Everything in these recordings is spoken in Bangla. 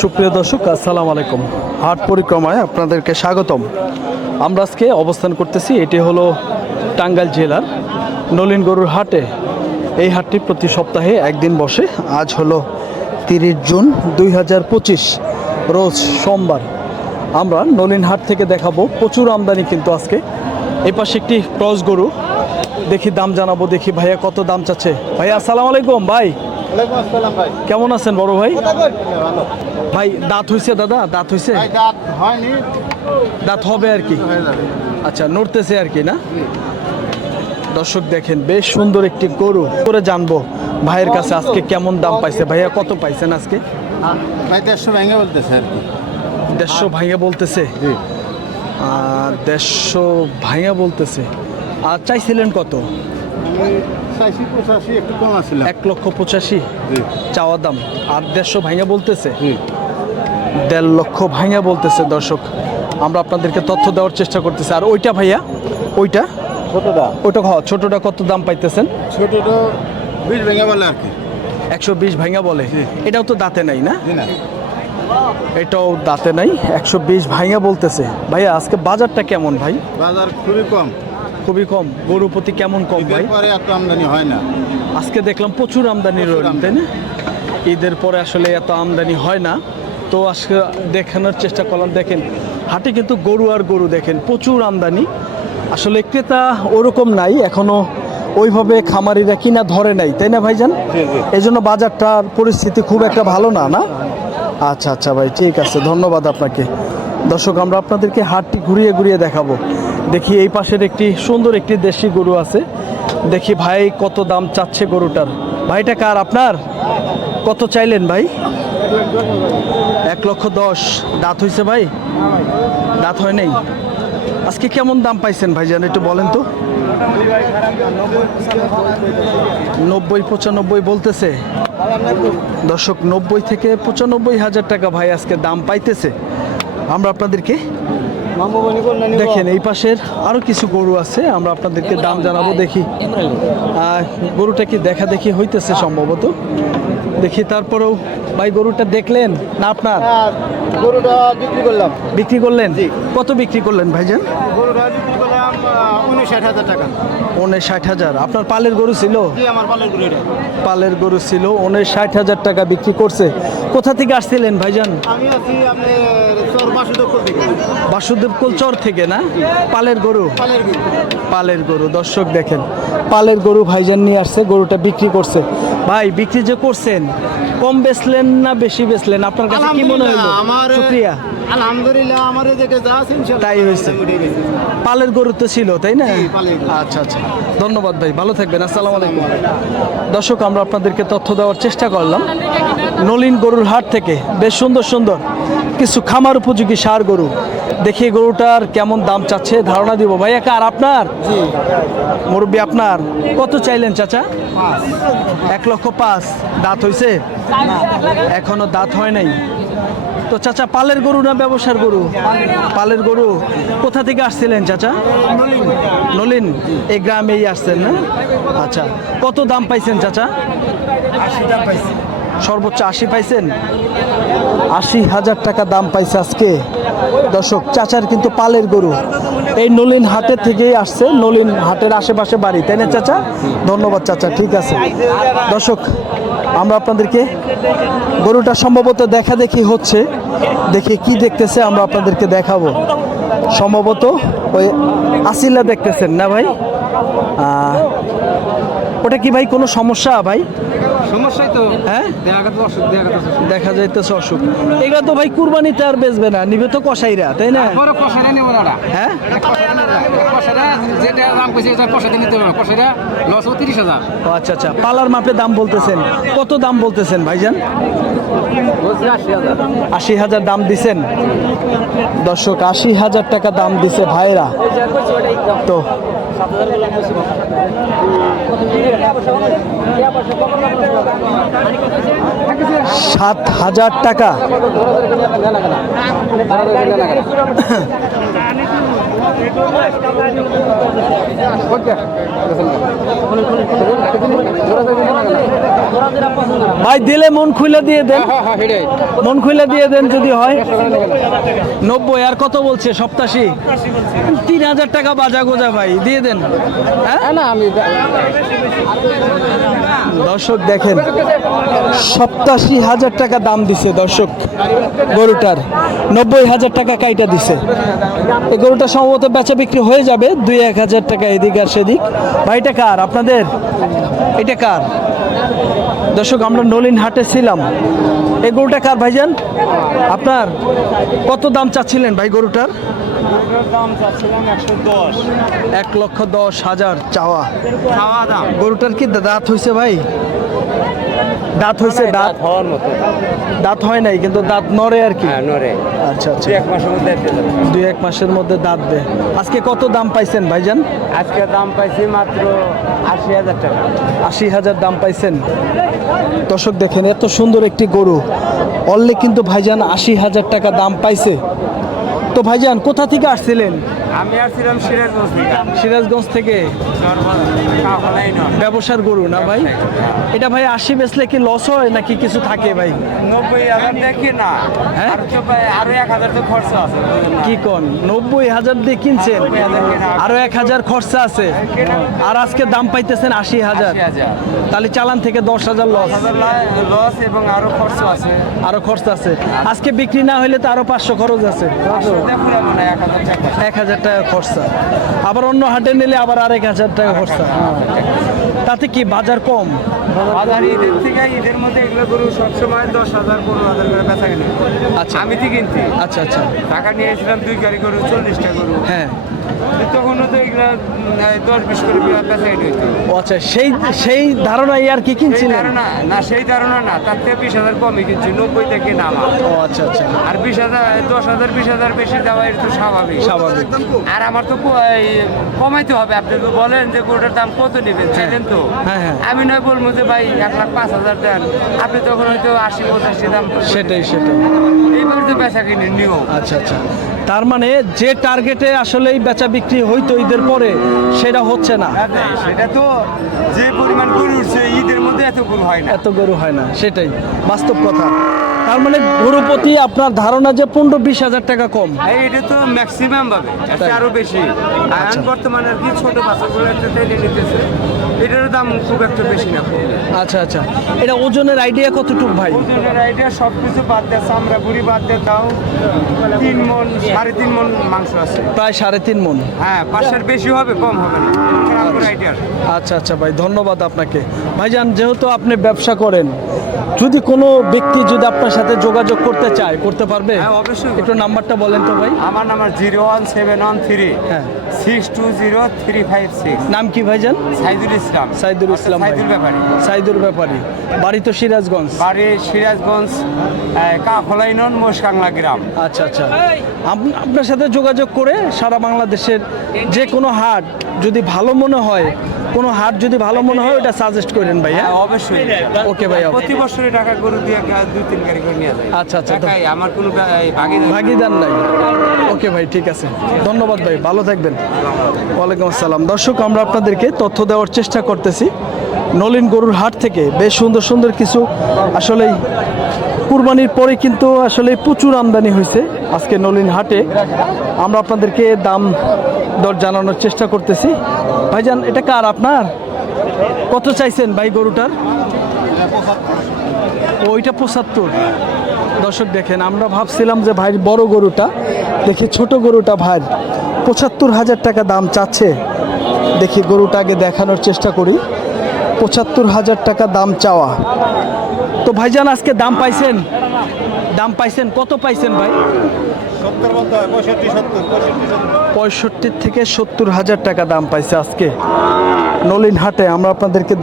সুপ্রিয় দর্শক, আসসালামু আলাইকুম। হাট পরিক্রমায় আপনাদেরকে স্বাগতম। আমরা আজকে অবস্থান করতেছি, এটি হলো টাঙ্গাইল জেলার নলিন গরুর হাটে। এই হাটটি প্রতি সপ্তাহে একদিন বসে, আজ হলো তিরিশ জুন দুই হাজার পঁচিশ, রোজ সোমবার। আমরা নলিন হাট থেকে দেখাবো, প্রচুর আমদানি কিন্তু আজকে। এই পাশে একটি ক্রস গরু, দেখি দাম জানাব, দেখি ভাইয়া কত দাম চাচ্ছে। ভাইয়া, আসসালামু আলাইকুম, ভাই। কেমন আছেন বড় ভাই? ভাই দাঁত হইছে দাদা দাঁত ভাই দাঁত দাঁত হবে আর কি। আচ্ছা নড়তেছে আর কি না? দর্শক দেখেন বেশ সুন্দর একটি গরু। করে জানব ভাইয়ের কাছে আজকে কেমন দাম পাইছে। ভাইয়া কত পাইছেন আজকে? ভাই দেড়শো ভেঙে বলতেছে আর কি। দেড়শো ভাইয়া বলতেছে? দেড়শো ভাইয়া বলতেছে। আর চাইছিলেন কত? চাইছি পঁচাশি একটু কম আসছিলাম এক লক্ষ পঁচাশি? চাওয়া দাম। আর দেড়শো ভাইয়া বলতেছে? দেড় লক্ষ ভাইয়া বলতেছে দর্শক। আমরা আপনাদেরকে তথ্য দেওয়ার চেষ্টা করতেছি। আর ওইটা ভাইয়া? ওইটা? ছোটটা? ওইটা হ, ছোটটা কত দাম পাইতেছেন? ছোটটা বিশ ভেঙে বলে আর কি। একশো বিশ ভাঙা বলে? এটাও তো দাঁতে নাই না? না। এটাও দাঁতে নাই? একশো বিশ ভাঙা বলতেছে। ভাইয়া আজকে বাজারটা কেমন ভাই? বাজার খুবই কম। খুবই কম। গরু প্রতি কেমন কম ভাই? পরে এত আমদানি হয় না। আজকে দেখলাম প্রচুর আমদানি রইল তাই না? ঈদের পরে আসলে এত আমদানি হয় না। তো আজকে দেখানোর চেষ্টা করলাম। দেখেন হাটে কিন্তু গরু আর গরু দেখেন প্রচুর আমদানি। আসলে ক্রেতা ওরকম নাই এখনও ওইভাবে খামারিরা কিনা ধরে নাই তাই না ভাইজান। এই জন্য বাজারটার পরিস্থিতি খুব একটা ভালো না না? আচ্ছা আচ্ছা ভাই ঠিক আছে ধন্যবাদ আপনাকে। দর্শক আমরা আপনাদেরকে হাটটি ঘুরিয়ে ঘুরিয়ে দেখাবো। দেখি এই পাশের একটি সুন্দর একটি দেশি গরু আছে। দেখি ভাই কত দাম চাচ্ছে গরুটার। ভাইটা কার আপনার? কত চাইলেন ভাই? এক লক্ষ দশ। দাঁত হয়েছে ভাই? দাঁত হয় নাই? আজকে কেমন দাম পাইছেন ভাই, যেন একটু বলেন তো? নব্বই পঁচানব্বই বলতেছে। দর্শক, নব্বই থেকে পঁচানব্বই হাজার টাকা ভাই আজকে দাম পাইতেছে। আমরা আপনাদেরকে দেখেন এই পাশের আরও কিছু গরু আছে আমরা আপনাদেরকে দাম জানাব দেখি। গরুটা কি দেখা দেখি হইতেছে সম্ভবত? দেখি তারপরেও ভাই গরুটা দেখলেন না আপনার? গরুটা বিক্রি করলাম। বিক্রি করলেন? কত বিক্রি করলেন ভাইজান? গরুটা বিক্রি করলাম উনষাট হাজার টাকা। উনিশ ষাট হাজার। আপনার পালের গরু ছিল? আমার পালের গরু পালের গরু ছিল উনিশ ষাট হাজার টাকা বিক্রি করছে। কোথা থেকে আসছিলেন ভাইজান? আমি আছি আপনি থেকে। বাসুদেবকুল চর থেকে না? পালের গরু? পালের গরু। পালের গরু দর্শক দেখেন। পালের গরু ভাইজান নিয়ে আসছে গরুটা বিক্রি করছে। ভাই বিক্রি যে করছেন কম বেচলেন না বেশি বেচলেন? আপনার কাছে কি মনে হলো আমার শুক্রিয়া। আলহামদুলিল্লাহ আমার দেখে যা আছে তাই হয়েছে। পালের গরু তো ছিল তাই না। আচ্ছা আচ্ছা। ধন্যবাদ ভাই ভালো থাকবেন আসসালামু আলাইকুম। দর্শক আমরা আপনাদেরকে তথ্য দেওয়ার চেষ্টা করলাম। নলিন গরুর হাট থেকে বেশ সুন্দর সুন্দর কিছু খামার উপযোগী সার গরু। দেখি গরুটার কেমন দাম চাচ্ছে ধারণা দিব। ভাইয়া কার আপনার? মুরব্বী আপনার। কত চাইলেন চাচা? এক লক্ষ পাঁচ। দাঁত হইছে? এখনও দাঁত হয় নাই। তো চাচা পালের গরু না ব্যবসার গরু? পালের গরু। কোথা থেকে আসছিলেন চাচা? নলিন। এই গ্রামেই আসছেন না? আচ্ছা। কত দাম পাইছেন চাচা? সর্বোচ্চ আশি পাইছেন। আশি হাজার টাকা দাম পাইছে আজকে। দর্শক, চাচার কিন্তু পালের গরু। এই নলিন হাটের থেকেই আসছে, নলিন হাটের আশেপাশে বাড়ি। তাই না চাচা? ধন্যবাদ চাচা, ঠিক আছে। দর্শক, আমরা আপনাদেরকে গরুটা সম্ভবত দেখা দেখি হচ্ছে। দেখে কি দেখতেছে আমরা আপনাদেরকে দেখাবো। সম্ভবত ওই আসিলা দেখতেছেন না ভাই? ওটা কি ভাই কোনো সমস্যা ভাই? সমস্যাই তো হ্যাঁ? দেখা যাইতেছে অসুখ। এগুলো তো ভাই কুরবানিতে আর বেচবে না নিবে তো কসাইরা তাই না? কষাইরা নেব না হ্যাঁ? যেটা দাম কইছে এটা কষাইতে নিতে হবে কষাইরা লস তিরিশ হাজার। আচ্ছা আচ্ছা। পালার মাপে দাম বলতেছেন। কত দাম বলতেছেন ভাইজান? আশি হাজার দাম দিছেন। দর্শক আশি হাজার টাকা দাম দিছে ভাইরা। তো সাত হাজার টাকা। ভাই দিলে মন খুলে দিয়ে দেন। হ্যাঁ হ্যাঁ মন খুলে দিয়ে দেন যদি হয়। নব্বই আর কত বলছে সপ্তাশি? তিন হাজার টাকা বাজা গোজা ভাই দিয়ে দেন। হ্যাঁ? আমি দর্শক দেখেন সপ্তাশি হাজার টাকা দাম দিছে দর্শক। গরুটার। নব্বই হাজার টাকা কাইটা দিছে। এই গরুটা সম্ভবত বেচা বিক্রি হয়ে যাবে দুই এক হাজার টাকা এদিক আর সেদিক। ভাইটা কার? আপনাদের? এটা কার? দর্শক আমরা নলিন হাটে ছিলাম। এই গরুটা কার ভাইজান? আপনার? কত দাম চাচ্ছিলেন ভাই গরুটার? এক লক্ষ দশ হাজার চাওয়া। গরুটার কি দাঁত হয়েছে ভাই? দাঁত হয়েছে দাঁত? হওয়ার মতো। দাঁত হয় নাই কিন্তু দাঁত নড়ে আর কি। হ্যাঁ নরে আচ্ছা আচ্ছা। এক মাসের মধ্যে। দুই এক মাসের মধ্যে দাঁত দে আজকে কত দাম পাইছেন ভাইজান? আজকে দাম পাইছি মাত্র আশি হাজার টাকা। আশি হাজার দাম পাইছেন। দর্শক দেখেন এত সুন্দর একটি গরু। অনলি কিন্তু ভাইজান আশি হাজার টাকা দাম পাইছে। তো ভাইজান কোথা থেকে আসছিলেন? আমি আসছিলাম সিরাজগঞ্জ থেকে। সিরাজগঞ্জ থেকে? ব্যবসার গরু না ভাই? এটা ভাই আশি বেচলে কি লস হয় নাকি কিছু থাকে ভাই? নব্বই হাজার দেখি না? হ্যাঁ? আর এক হাজার তো খরচা আছে কি কন? নব্বই হাজার দিয়ে কিনছেন। আরও এক হাজার খরচা আছে। আর আজকে দাম পাইতেছেন আশি হাজার। তাহলে চালান থেকে দশ হাজার লস লস এবং আরও খরচা আছে। আরও খরচ আছে। আজকে বিক্রি না হইলে তো আরও পাঁচশো খরচ আছে। এক হাজার টাকা খরচা। আবার অন্য হাটে নিলে আবার আরেক হাজার টাকা খরচা। তাতে কি বাজার কম? বাজার ঈদের থেকে ঈদের মধ্যে এগুলো গরু সবসময় দশ হাজার পনেরো হাজার করে বেচা কিনে। আচ্ছা। আমি তো কিনছি। আচ্ছা আচ্ছা। টাকা নিয়েছিলাম এসেছিলাম দুই গাড়ি গরু চল্লিশটা গরু। হ্যাঁ। তখনও তো এগুলো দশ বিশ করে বেচা কিনে হইতো আচ্ছা সেই সেই ধারণাই আর কি কিনছিলেন? ধারণা না সেই ধারণা না তার থেকে বিশ হাজার কমই কিনছি নব্বই থেকে নামা। ও আচ্ছা আচ্ছা। আর বিশ হাজার দশ হাজার বিশ হাজার বেশি দেওয়া এটা তো স্বাভাবিক। স্বাভাবিক। আর আমার তো কমাইতে হবে আপনি তো বলেন যে গরুটার দাম কত নেবেন চাইলেন তো। হ্যাঁ, হ্যাঁ। আমি নয় বলব যে ভাই এক লাখ পাঁচ হাজার দেন। আপনি তখন হয়তো আশি পঁচাশি দাম সেটাই সেটাই। এইভাবে তো বেচা কিনে নিও আচ্ছা আচ্ছা। তার মানে যে টার্গেটে আসলেই বেচা বিক্রি হইতো ঈদের পরে সেটা হচ্ছে না। সেটা তো যে পরিমাণ গরু উঠছে ঈদের মধ্যে এত গরু হয় না। এত গরু হয় না সেটাই বাস্তব কথা। তার মানে গরু প্রতি আপনার ধারণা যে পনেরো বিশ হাজার টাকা কম। এটা তো ম্যাক্সিমাম পাবে তাই? আরও বেশি। এখন বর্তমানে আর কি ছোট বাচ্চাগুলো নিতেছে। এটার দাম খুব একটা বেশি না। আচ্ছা আচ্ছা। এটা ওজনের আইডিয়া কতটুকু ভাই? ওজনের আইডিয়া সব কিছু বাদ দিয়ে চামড়া বুড়ি বাদ দিয়ে তাও তিন মন সাড়ে তিন মন মাংস আছে। প্রায় সাড়ে তিন মন? হ্যাঁ পাঁচশোর বেশি হবে কম হবে না। আচ্ছা আচ্ছা ভাই ধন্যবাদ আপনাকে। ভাইজান যেহেতু আপনি ব্যবসা করেন যদি কোনো ব্যক্তি যদি আপনার সাথে যোগাযোগ করতে চায় করতে পারবে? হ্যাঁ, অবশ্যই। একটু নাম্বারটা বলেন তো ভাই। আমার number zero one seven one three. হ্যাঁ। Six two zero three five six. নাম কি ভাইজান? সাইদুল ইসলাম। সাইদুল ইসলাম ভাই। সাইদুল ব্যাপারী। সাইদুর ব্যাপারী। বাড়ি তো সিরাজগঞ্জ। বাড়ি সিরাজগঞ্জ কাফলাইনন মোশকাংলা গ্রাম। আচ্ছা আচ্ছা। আপ- আপনার সাথে যোগাযোগ করে সারা বাংলাদেশের যে কোনো হাট যদি ভালো মনে হয় কোনো হাট যদি ভালো মনে হয় ওটা সাজেস্ট করেন ভাই হ্যাঁ অবশ্যই ওকে ভাই। প্রতি বছরে টাকা গরু দিয়ে দুই তিন গাড়ি করে নিয়ে যায়। আচ্ছা, আচ্ছা, আমার কোনো ভাগিদার নাই। ওকে ভাই ঠিক আছে। ধন্যবাদ ভাই ভালো থাকবেন। ওয়ালাইকুম আসসালাম। দর্শক, আমরা আপনাদেরকে তথ্য দেওয়ার চেষ্টা করতেছি। নলিন গরুর হাট থেকে বেশ সুন্দর সুন্দর কিছু আসলে কুরবানির পরে কিন্তু আসলে প্রচুর আমদানি হয়েছে আজকে নলিন হাটে। আমরা আপনাদেরকে দাম দর জানানোর চেষ্টা করতেছি। ভাইজান, এটা কার আপনার? কত চাইছেন ভাই গরুটার? ওইটা পঁচাত্তর। দর্শক দেখেন আমরা ভাবছিলাম যে ভাই বড় গরুটা দেখি ছোট গরুটা ভাই পঁচাত্তর হাজার টাকা দাম চাচ্ছে। দেখি গরুটা আগে দেখানোর চেষ্টা করি। পঁচাত্তর হাজার টাকা দাম চাওয়া। তো ভাইজান আজকে দাম পাইছেন? দাম পাইছেন কত পাইছেন ভাই? পঁয়ষট্টি থেকে সত্তর হাজার টাকা দাম পাইছে আজকে। নলিন হাটে আমরা আপনাদেরকে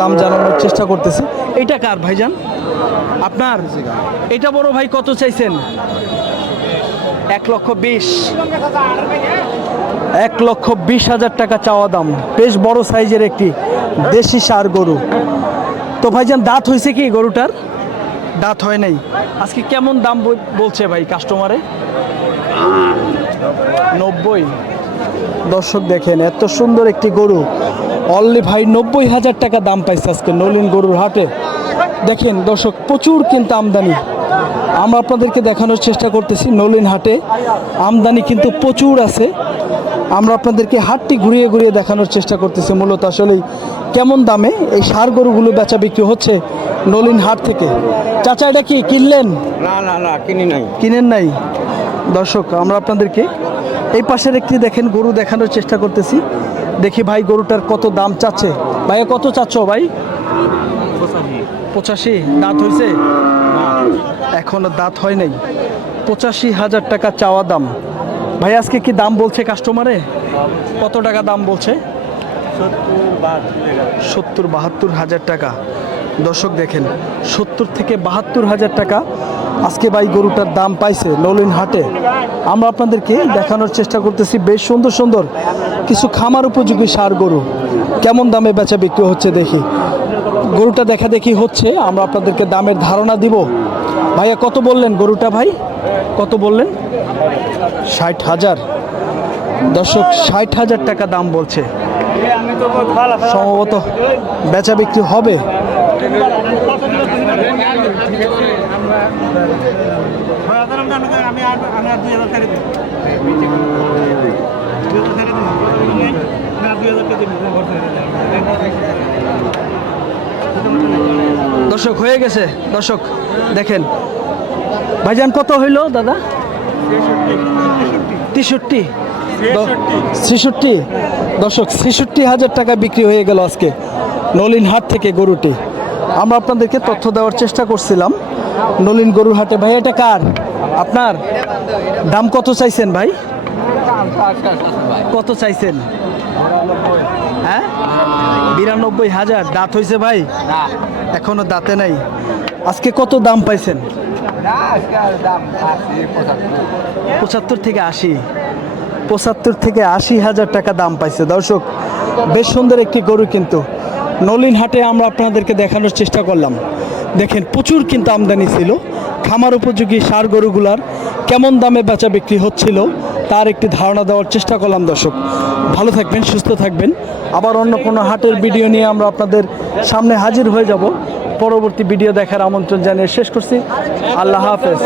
দাম জানানোর চেষ্টা করতেছি। এটা কার ভাইজান? আপনার? এটা বড় ভাই কত চাইছেন? এক লক্ষ বিশ। এক লক্ষ বিশ হাজার টাকা চাওয়া দাম। বেশ বড় সাইজের একটি দেশি সার গরু। তো ভাইজান দাঁত হয়েছে কি গরুটার? দাঁত হয় নাই। আজকে কেমন দাম বল- বলছে ভাই কাস্টমারে নব্বই। দর্শক দেখেন এত সুন্দর একটি গরু। অনলি ভাই নব্বই হাজার টাকা দাম পাইছে আজকে নলিন গরুর হাটে। দেখেন দর্শক প্রচুর কিন্তু আমদানি। আমরা আপনাদেরকে দেখানোর চেষ্টা করতেছি নলিন হাটে। আমদানি কিন্তু প্রচুর আছে। আমরা আপনাদেরকে হাটটি ঘুরিয়ে ঘুরিয়ে দেখানোর চেষ্টা করতেছি। মূলত আসলে কেমন দামে এই সার গরুগুলো বেচা বিক্রি হচ্ছে নলিন হাট থেকে। চাচা এটা কি কিনলেন? না না না কিনি নাই। কিনেন নাই? দর্শক আমরা আপনাদেরকে এই পাশের একটি দেখেন গরু দেখানোর চেষ্টা করতেছি। দেখি ভাই গরুটার কত দাম চাচ্ছে। ভাইয়া কত চাচ্ছ ভাই? পঁচাশি। দাঁত হয়েছে এখনও দাঁত হয় নাই। পঁচাশি হাজার টাকা চাওয়া দাম। ভাই, আজকে কি দাম বলছে কাস্টমারে কত টাকা দাম বলছে? সত্তর বাহাত্তর হাজার টাকা। দর্শক দেখেন, সত্তর থেকে বাহাত্তর হাজার টাকা আজকে ভাই গরুটার দাম পাইছে নলিন হাটে। আমরা আপনাদেরকে দেখানোর চেষ্টা করতেছি, বেশ সুন্দর সুন্দর কিছু খামার উপযোগী সার গরু। কেমন দামে বেচা বিক্রি হচ্ছে দেখি। গরুটা দেখা দেখি হচ্ছে, আমরা আপনাদেরকে দামের ধারণা দিব। ভাইয়া, কত বললেন গরুটা ভাই? কত বললেন? ষাট হাজার। দর্শক, ষাট হাজার টাকা দাম বলছে। সম্ভবত বেচা বিক্রি হবে। আমি আর হাজার দর্শক, হয়ে গেছে। দর্শক, দেখেন। ভাইজান, কত হইল, দাদা? তেষট্টি। ছেষট্টি। দর্শক, ছেষট্টি হাজার টাকা বিক্রি হয়ে গেল আজকে। নলিন হাট থেকে গরুটি। আমরা আপনাদেরকে তথ্য দেওয়ার চেষ্টা করছিলাম। নলিন গরুর হাটে ভাই, এটা কার? আপনার? দাম কত চাইছেন ভাই? কত চাইছেন? হ্যাঁ? বিরানব্বই হাজার। দাঁত হয়েছে ভাই? এখনও দাঁতে নাই। আজকে কত দাম পাইছেন? পঁচাত্তর থেকে আশি। পঁচাত্তর থেকে আশি হাজার টাকা দাম পাইছে। দর্শক, বেশ সুন্দর একটি গরু কিন্তু। নলিন হাটে আমরা আপনাদেরকে দেখানোর চেষ্টা করলাম। দেখেন প্রচুর কিন্তু আমদানি ছিল। খামার উপযোগী সার গরুগুলার কেমন দামে বেচা বিক্রি হচ্ছিল, তার একটি ধারণা দেওয়ার চেষ্টা করলাম দর্শক। ভালো থাকবেন, সুস্থ থাকবেন। আবার অন্য কোনো হাটের ভিডিও নিয়ে আমরা আপনাদের সামনে হাজির হয়ে যাব। পরবর্তী ভিডিও দেখার আমন্ত্রণ জানিয়ে শেষ করছি। আল্লাহ হাফেজ।